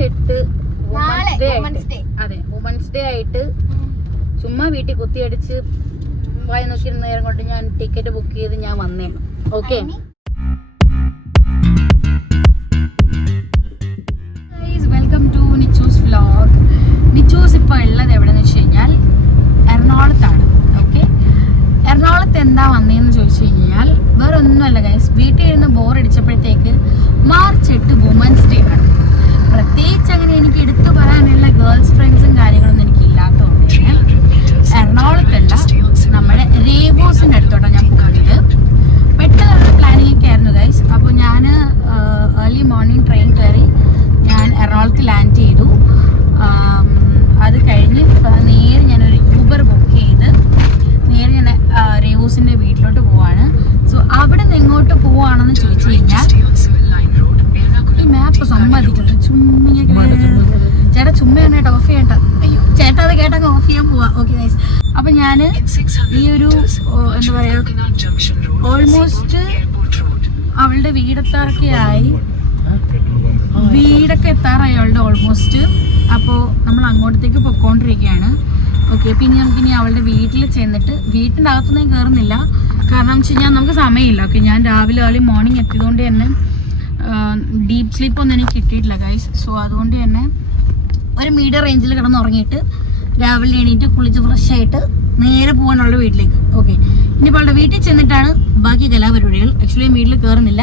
March 8 അതെ women's day ആയിട്ട് ചുമ്മാ വീട്ടിൽ കുത്തിയടിച്ച് വായി നോക്കിയിരുന്ന നേരം കൊണ്ട് ഞാൻ ടിക്കറ്റ് ബുക്ക് ചെയ്ത് ഞാൻ വന്നേണ്. Okay, welcome to Nichu's vlog. Nichu's ഇപ്പോൾ ഉള്ളത് എവിടെയെന്ന് വെച്ച് കഴിഞ്ഞാൽ എറണാകുളത്താണ്. ഓക്കെ, എറണാകുളത്ത് എന്താ വന്നതെന്ന് ചോദിച്ചു കഴിഞ്ഞാൽ വേറെ ഒന്നുമല്ല ഗൈസ്, വീട്ടിൽ ഇരുന്ന് ബോറടിച്ചപ്പോഴത്തേക്ക് മാർച്ച് 8 വുമൻസ് ഡേ ആണ്. പ്രത്യേകിച്ച് അങ്ങനെ എനിക്ക് എടുത്തു പറയാനുള്ള ഗേൾസ് ഫ്രണ്ട്സും കാര്യങ്ങളൊന്നും എനിക്ക് ഇല്ലാത്തതുകൊണ്ട് തന്നെ എറണാകുളത്തല്ല, നമ്മുടെ റേവോസിൻ്റെ അടുത്തോട്ടാണ് ഞാൻ പോകുന്നത്. പെട്ടെന്നുള്ള പ്ലാനിങ് ഒക്കെ ആയിരുന്നു ഗൈസ്. അപ്പോൾ ഞാൻ ഏർലി മോർണിംഗ് ട്രെയിൻ കയറി ഞാൻ എറണാകുളത്ത് ലാൻഡ് ചെയ്തു. അത് കഴിഞ്ഞ് നേരെ ഞാനൊരു യൂബർ ബുക്ക് ചെയ്ത് നേരെ ഞാൻ റേവോസിൻ്റെ വീട്ടിലോട്ട് പോവാണ്. സോ അവിടെ നിന്ന് എങ്ങോട്ട് പോവാണെന്ന് ചോദിച്ചു കഴിഞ്ഞാൽ ഈ മാപ്പ് സമ്മതിക്കട്ടെ, ചേട്ടാ ചുമ്മയാണ് കേട്ടോ, ഓഫ് ചെയ്യണ്ട. അയ്യോ ചേട്ടാ, അത് കേട്ടങ്ങ് ഓഫ് ചെയ്യാൻ പോവാ. Okay nice. അപ്പം ഞാൻ ഈ ഒരു എന്താ പറയുക, ഓൾമോസ്റ്റ് അവളുടെ വീടൊക്കെ എത്താറായി അവളുടെ ഓൾമോസ്റ്റ്. അപ്പോൾ നമ്മൾ അങ്ങോട്ടത്തേക്ക് പൊയ്ക്കൊണ്ടിരിക്കുകയാണ്. ഓക്കെ, പിന്നെ നമുക്കിനി അവളുടെ വീട്ടിൽ ചെന്നിട്ട്, വീട്ടിൻ്റെ അകത്തൊന്നും കയറുന്നില്ല, കാരണം വെച്ച് കഴിഞ്ഞാൽ നമുക്ക് സമയമില്ല. ഓക്കെ, ഞാൻ രാവിലെ മോർണിംഗ് എത്തിയതുകൊണ്ട് തന്നെ ഡീപ്പ് സ്ലീപ്പൊന്നും എനിക്ക് കിട്ടിയിട്ടില്ല ഗൈസ്. സോ അതുകൊണ്ട് തന്നെ ഒരു മീഡിയം റേഞ്ചിൽ കിടന്നുറങ്ങിയിട്ട് രാവിലെ എണീറ്റ് കുളിച്ച് ഫ്രഷ് ആയിട്ട് നേരെ പോകാനുള്ള വീട്ടിലേക്ക്. ഓക്കെ, ഇനിയിപ്പോൾ അവളുടെ വീട്ടിൽ ചെന്നിട്ടാണ് ബാക്കി കലാപരിപാടികൾ. ആക്ച്വലി വീട്ടിൽ കയറുന്നില്ല,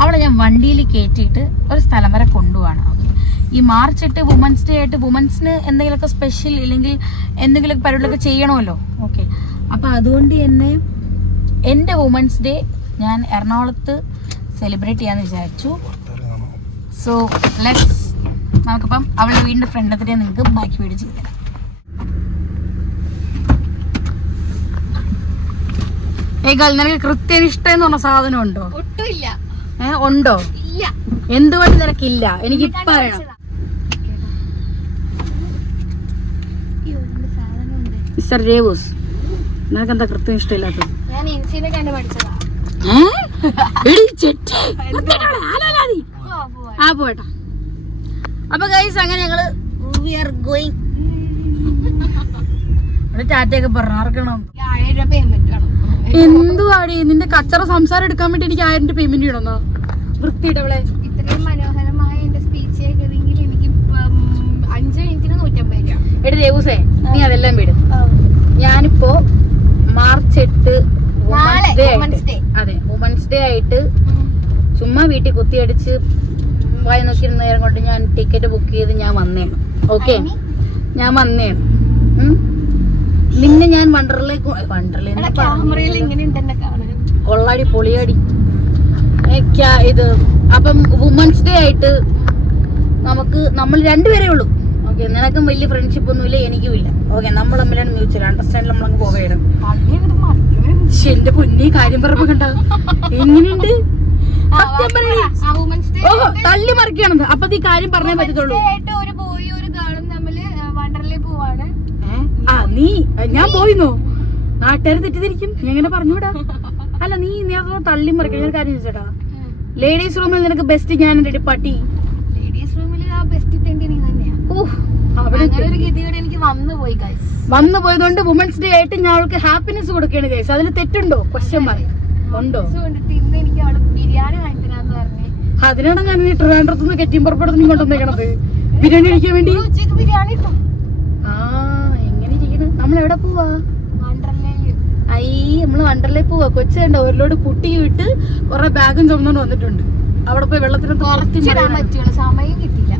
അവിടെ ഞാൻ വണ്ടിയിൽ കയറ്റിയിട്ട് ഒരു സ്ഥലം വരെ കൊണ്ടുപോവാണ്. ഓക്കെ, ഈ മാർച്ച് 8 വുമൻസ് ഡേ ആയിട്ട് വുമൻസിന് എന്തെങ്കിലുമൊക്കെ സ്പെഷ്യൽ ഇല്ലെങ്കിൽ എന്തെങ്കിലുമൊക്കെ പരിപാടികളൊക്കെ ചെയ്യണമല്ലോ. ഓക്കെ, അപ്പോൾ അതുകൊണ്ട് തന്നെ എൻ്റെ വുമൻസ് ഡേ ഞാൻ എറണാകുളത്ത് സെലിബ്രേറ്റ് ചെയ്യാമെന്ന് വിചാരിച്ചു. സോ നമുക്കിപ്പം അവളുടെ വീടിൻ്റെ ഫ്രണ്ടിൽ നിങ്ങൾക്ക് ബാക്കി വീട് ചെയ്തു തരാം. നിനക്ക് കൃത്യനിഷ്ഠ എന്ന് പറഞ്ഞ സാധനം ഉണ്ടോ? ഒട്ടുമില്ല. ഉണ്ടോ? ഇല്ല. എന്തുകൊണ്ട് നിനക്കില്ല? എനിക്ക് ഇപ്പം അറിയണം. മിസ്റ്റർ രേവൂസ്, നിനക്ക് എന്താ കൃത്യനിഷ്ഠ ഇല്ലാത്തത്? പോട്ടെ. അപ്പൊ ഗൈസ്, അങ്ങനെ ഞങ്ങള് ടാറ്റയൊക്കെ പറഞ്ഞാർക്കണം. എന്തുവാടി നിന്റെ കച്ചറ സംസാരം എടുക്കാൻ വേണ്ടി എനിക്ക് 1000 രൂപ പേയ്മെന്റ് ചെയ്യണമെന്നോ? വൃത്തിയിട്ടവളെ. ഇത്രയും മനോഹരമായ എന്റെ സ്പീച്ച് കേൾക്കണമെങ്കിൽ എനിക്ക് 5 മിനിറ്റിന് 150 രൂപ. എടി രേവൂസേ, നീ അതെല്ലാം വിടും. ഞാനിപ്പോ മാർച്ച് 8 അതെ വുമൻസ് ഡേ ആയിട്ട് ചുമ്മാ വീട്ടിൽ കുത്തിയടിച്ച് വായി നോക്കിയിരുന്ന നേരം കൊണ്ട് ഞാൻ ടിക്കറ്റ് ബുക്ക് ചെയ്ത് ഞാൻ വന്നേണ്. ഓക്കെ, ഞാൻ വന്നേണ്. നിന്നെ ഞാൻ വണ്ടർലേക്ക് കൊള്ളാടി പൊളിയാടി ഇത്. അപ്പം വുമൻസ് ഡേ ആയിട്ട് നമ്മൾ രണ്ടുപേരേ ഉള്ളൂ. ഓക്കെ, നിനക്കും വലിയ ഫ്രണ്ട്ഷിപ്പ് ഒന്നുമില്ല, എനിക്കും ഇല്ല. ഓക്കെ, നമ്മൾ തമ്മിലാണ് മ്യൂച്വൽ അണ്ടർസ്റ്റാൻഡിൽ നമ്മളങ്ങ് പോവുകയാണ്. എന്റെ പൊന്നി കാര്യം പറയുമ്പോ കണ്ട എങ്ങനെയുണ്ട്? സത്യം പറയണേ, ഓഹോ തള്ളി മറിക്കുകയാണെന്ന്. അപ്പൊ ഈ കാര്യം പറഞ്ഞേ പറ്റത്തുള്ളൂ. നീ ഞാൻ പോയിന്നോ? നാട്ടുകാർ തെറ്റിദ്ധരിക്കും, നീ എങ്ങനെ പറഞ്ഞൂടാ? അല്ല നീ അതോ തള്ളി മറിക്കണം. ഞാൻ കാര്യം ചോദിച്ചേട്ടാ, ലേഡീസ് റൂമിൽ നിനക്ക് ബെസ്റ്റ് ഞാൻ എന്റെ പട്ടി. ലേഡീസ് റൂമിൽ വന്നു പോയതുകൊണ്ട് വുമൻസ് ഡേ ആയിട്ട് ഞാൻ അവൾക്ക് ഹാപ്പിനെസ് കൊടുക്കുകയാണ് ഗൈസ്. അതിൽ തെറ്റുണ്ടോ? ക്വസ്റ്റ്യൻ മാർക്ക് ഉണ്ടോ? അതിനാണ് ഞാൻ ട്രിവാൻഡ്രത്തുനിന്ന് കെട്ടിമ്പുറപ്പെടുത്ത് കൊണ്ടുവന്നേക്കണത് ബിരിയാണി കഴിക്കാൻ വേണ്ടി. എങ്ങനെ ഇരിക്കുന്നു? നമ്മൾ എവിടെ പോവാ? നമ്മള് വണ്ടർലേ പോവാ. കൊച്ചുണ്ടോ ഒരു ലോഡ് പുട്ടി വിട്ട് കുറെ ബാഗും ചുമന്നോണ്ട് വന്നിട്ടുണ്ട്. അവിടെ പോയി വെള്ളത്തിന് സമയം കിട്ടില്ല.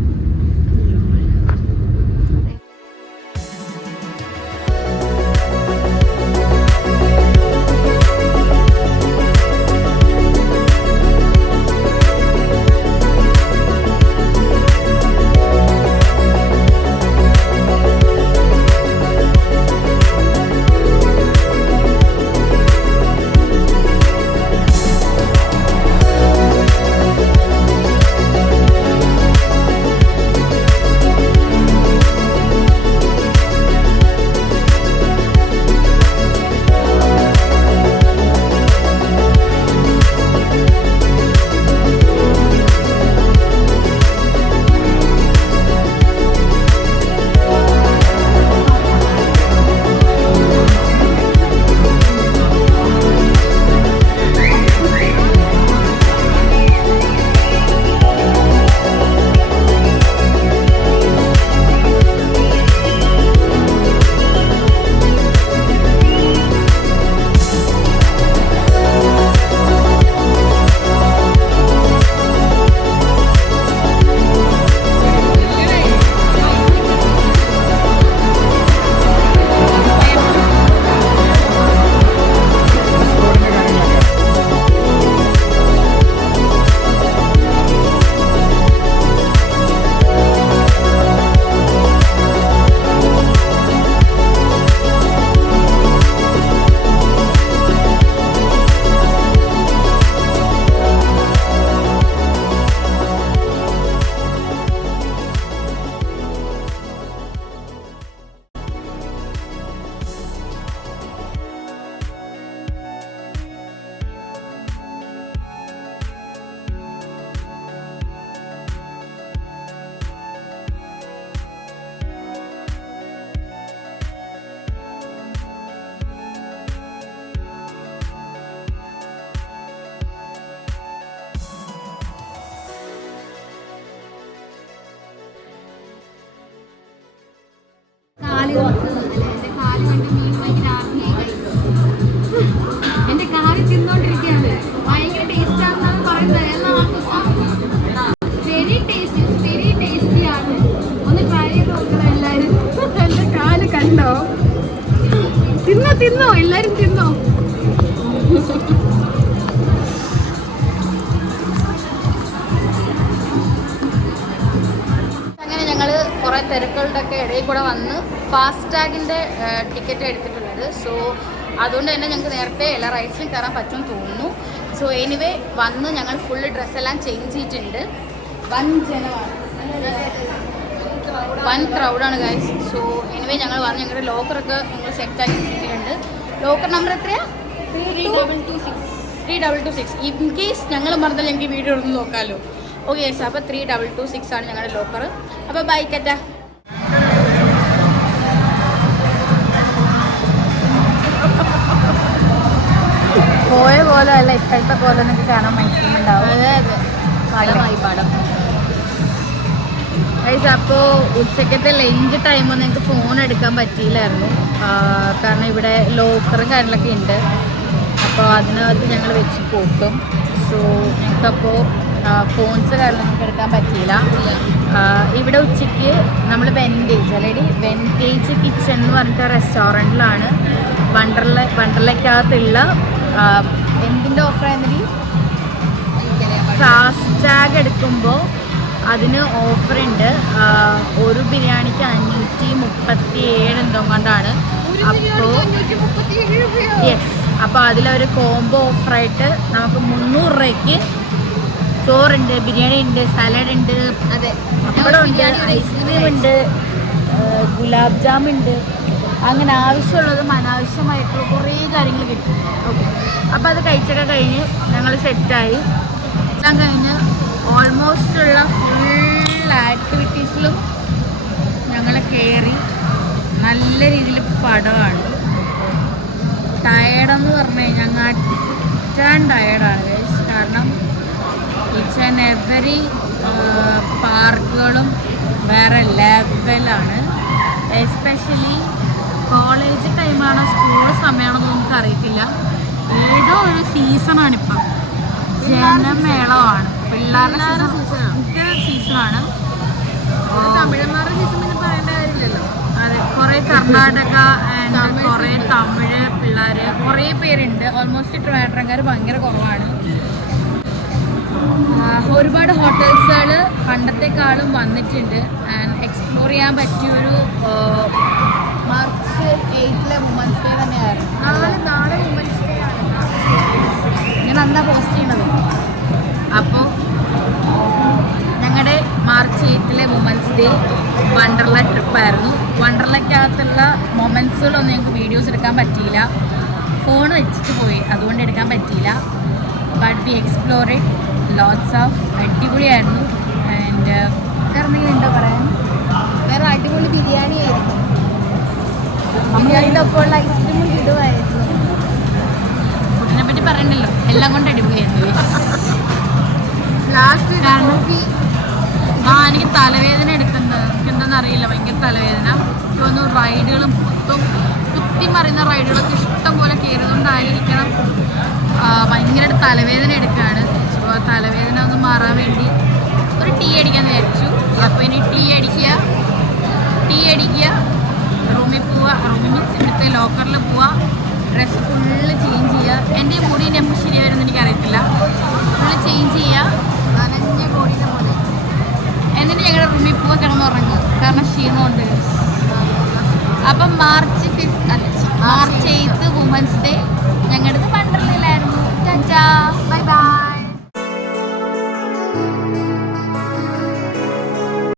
എന്റെ കാല് തിന്നോണ്ടിരിക്കുകയാണ്. ഭയങ്കര ടേസ്റ്റ് ആണെന്നാണ് പറയുന്നത്. വെരി ടേസ്റ്റി ആണ്. ഒന്ന് ട്രൈ ചെയ്ത് നോക്കണം എല്ലാവരും. എന്റെ കാല് കണ്ടോ? തിന്നോ എല്ലാരും തിന്നോ. അങ്ങനെ ഞങ്ങള് കുറെ തിരക്കുകളുടെ ഒക്കെ ഇടയിൽ കൂടെ വന്ന് ഫാസ്ടാഗിന്റെ ടിക്കറ്റ് എടുത്തിട്ടുള്ളത്. സോ അതുകൊണ്ട് തന്നെ ഞങ്ങൾക്ക് നേരത്തെ എല്ലാ റൈഡ്സിലും കയറാൻ പറ്റുമെന്ന് തോന്നുന്നു. സോ എനിവേ വന്ന് ഞങ്ങൾ ഫുള്ള് ഡ്രസ്സെല്ലാം ചേഞ്ച് ചെയ്തിട്ടുണ്ട്. വൻ ക്രൗഡാണ് ഗൈസ്. സോ എനിവേ ഞങ്ങൾ വന്ന് ഞങ്ങളുടെ ലോക്കറൊക്കെ ഞങ്ങൾ സെറ്റാക്കി കിട്ടിയിട്ടുണ്ട്. ലോക്കർ നമ്പർ എത്രയാണ്? 3226. ഇൻ കേസ് ഞങ്ങൾ മറന്നാൽ ഞങ്ങൾക്ക് വീഡിയോ ഒന്ന് നോക്കാമല്ലോ. ഓക്കെ ഗൈസ്, അപ്പോൾ 3226 ആണ് ഞങ്ങളുടെ ലോക്കർ. അപ്പോൾ ബൈ കറ്റ. പോയ പോലെ അല്ല, ഇപ്പോഴത്തെ പോലെ നിങ്ങൾക്ക് കാണാൻ മനസ്സിലുണ്ടാവും. അതെ പടമായി പടം. ഗൈസ്, അപ്പോൾ ഉച്ചക്കത്തെ ലഞ്ച് ടൈമൊന്നും ഞങ്ങൾക്ക് ഫോൺ എടുക്കാൻ പറ്റിയില്ലായിരുന്നു. കാരണം ഇവിടെ ലോക്കറും കാര്യങ്ങളൊക്കെ ഉണ്ട്. അപ്പോൾ അതിനകത്ത് ഞങ്ങൾ വെച്ച് കൂട്ടും. സോ ഞങ്ങൾക്കപ്പോൾ ഫോൺസ് കാര്യങ്ങൾ നമുക്ക് എടുക്കാൻ പറ്റിയില്ല. ഇവിടെ ഉച്ചയ്ക്ക് നമ്മൾ വെൻറ്റേജ് കിച്ചൺ എന്ന് പറഞ്ഞിട്ട് റെസ്റ്റോറൻറ്റിലാണ് വണ്ടർലയ്ക്കകത്തുള്ള എന്തിൻ്റെ ഓഫറായിരുന്നെങ്കിൽ ഫാസ്ടാഗ് എടുക്കുമ്പോൾ അതിന് ഓഫറുണ്ട്. ഒരു ബിരിയാണിക്ക് 537 എന്തോ കൊണ്ടാണ്. അപ്പോൾ അതിലൊരു കോംബോ ഓഫറായിട്ട് നമുക്ക് 300 രൂപയ്ക്ക് ചോറുണ്ട്, ബിരിയാണി ഉണ്ട്, സലാഡ് ഉണ്ട്, അതെ പപ്പടമുണ്ട്, ഐസ്ക്രീം ഉണ്ട്, ഗുലാബ് ജാം ഉണ്ട്. അങ്ങനെ ആവശ്യമുള്ളതും അനാവശ്യമായിട്ടുള്ള കുറേ കാര്യങ്ങൾ കിട്ടും. ഓക്കെ, അപ്പോൾ അത് കഴിച്ചൊക്കെ കഴിഞ്ഞ് ഞങ്ങൾ സെറ്റായി. എല്ലാം കഴിഞ്ഞ് ഓൾമോസ്റ്റ് ഉള്ള ഫുൾ ആക്ടിവിറ്റീസിലും ഞങ്ങൾ കയറി. നല്ല രീതിയിൽ പടമാണ്. ടയേർഡെന്ന് പറഞ്ഞു കഴിഞ്ഞാൽ അറ്റാൻ ടയേർഡാണ് ഗൈസ്. കാരണം ഈച്ച് ആൻഡ് എവറി പാർക്കുകളും വേറെ ലെവലാണ്. എസ്പെഷ്യലി കോളേജ് ടൈമാണോ സ്കൂൾ സമയമാണോ നമുക്ക് അറിയത്തില്ല. ഏതോ ഒരു സീസണാണിപ്പം. ജനമേളമാണ്, പിള്ളേരുടെ സീസണാണ്. തമിഴന്മാരുടെ സീസൺ പിന്നെ പറയേണ്ട കാര്യമില്ലല്ലോ. അതെ, കുറേ കർണാടക ആൻഡ് കുറേ തമിഴ് പിള്ളേർ കുറേ പേരുണ്ട്. ഓൾമോസ്റ്റ് ട്രിവാൻഡ്രംകാർ ഭയങ്കര കുറവാണ്. ഒരുപാട് ഹോട്ടൽസുകൾ പണ്ടത്തെക്കാളും വന്നിട്ടുണ്ട്. ആൻഡ് എക്സ്പ്ലോർ ചെയ്യാൻ പറ്റിയൊരു മാർച്ച് 8 വുമൻസ് ഡേ തന്നെയായിരുന്നു. നാളെ വുമൻസ് ഡേ ആണ്. ഞാൻ അന്നാ പോസ്റ്റ് ചെയ്യണത്. അപ്പോൾ ഞങ്ങളുടെ മാർച്ച് 8 വുമൻസ് ഡേ വണ്ടർല ട്രിപ്പായിരുന്നു. വണ്ടർലയ്ക്കകത്തുള്ള മൊമെൻറ്റ്സുകളൊന്നും ഞങ്ങൾക്ക് വീഡിയോസ് എടുക്കാൻ പറ്റിയില്ല. ഫോൺ വെച്ചിട്ട് പോയി, അതുകൊണ്ട് എടുക്കാൻ പറ്റിയില്ല. But we explore it lots of. അടിപൊളിയായിരുന്നു. ആൻഡ് വേറെ എന്തെങ്കിലും ഉണ്ടോ പറയാൻ? വേറെ അടിപൊളി ബിരിയാണി ആയിരുന്നു. ബിരിയാണിയുടെ ഒപ്പമുള്ള ഐസ്ക്രീമും കിടുവായിരുന്നു. ഫുഡിനെ പറ്റി പറയണ്ടല്ലോ, എല്ലാം കൊണ്ട് അടിപൊളിയായിരുന്നു. ലാസ്റ്റ് എനിക്ക് തലവേദന എടുക്കുന്നത് എനിക്കെന്താണെന്ന് അറിയില്ല. ഭയങ്കര തലവേദന. എനിക്ക് തോന്നുന്നു റൈഡുകളും കുത്തി മറിയുന്ന റൈഡുകളൊക്കെ ഇഷ്ടം പോലെ കയറുന്നതുകൊണ്ടായിരിക്കണം ഭയങ്കര തലവേദന എടുക്കുകയാണ്. സോ ആ തലവേദന ഒന്ന് മാറാൻ വേണ്ടി ഒരു ടീ അടിക്കാൻ വിചാരിച്ചു. അപ്പോൾ ഇനി ടീ അടിക്കുക, റൂമിൽ പോവുക, മീൻസ് ഇവിടുത്തെ ലോക്കറിൽ പോവുക, ഡ്രസ്സ് ഫുള്ള് ചേഞ്ച് ചെയ്യുക. എൻ്റെ മുടി ഇനി എപ്പോൾ ശരി വരുമെന്ന് എനിക്കറിയത്തില്ല. ഫുള്ള് ചേഞ്ച് ചെയ്യുക, നനഞ്ഞ ബോഡിയുടെ പോലെ. എന്നിട്ട് ഞങ്ങളുടെ റൂമിൽ പോവുക, കിടന്നുറങ്ങുക. കാരണം ക്ഷീണമുണ്ട്. അപ്പം മാർച്ച് 8 വുമൻസ് ഡേ ഞങ്ങളുടെ വണ്ടർലയിലായിരുന്നു. ചാച്ചാ.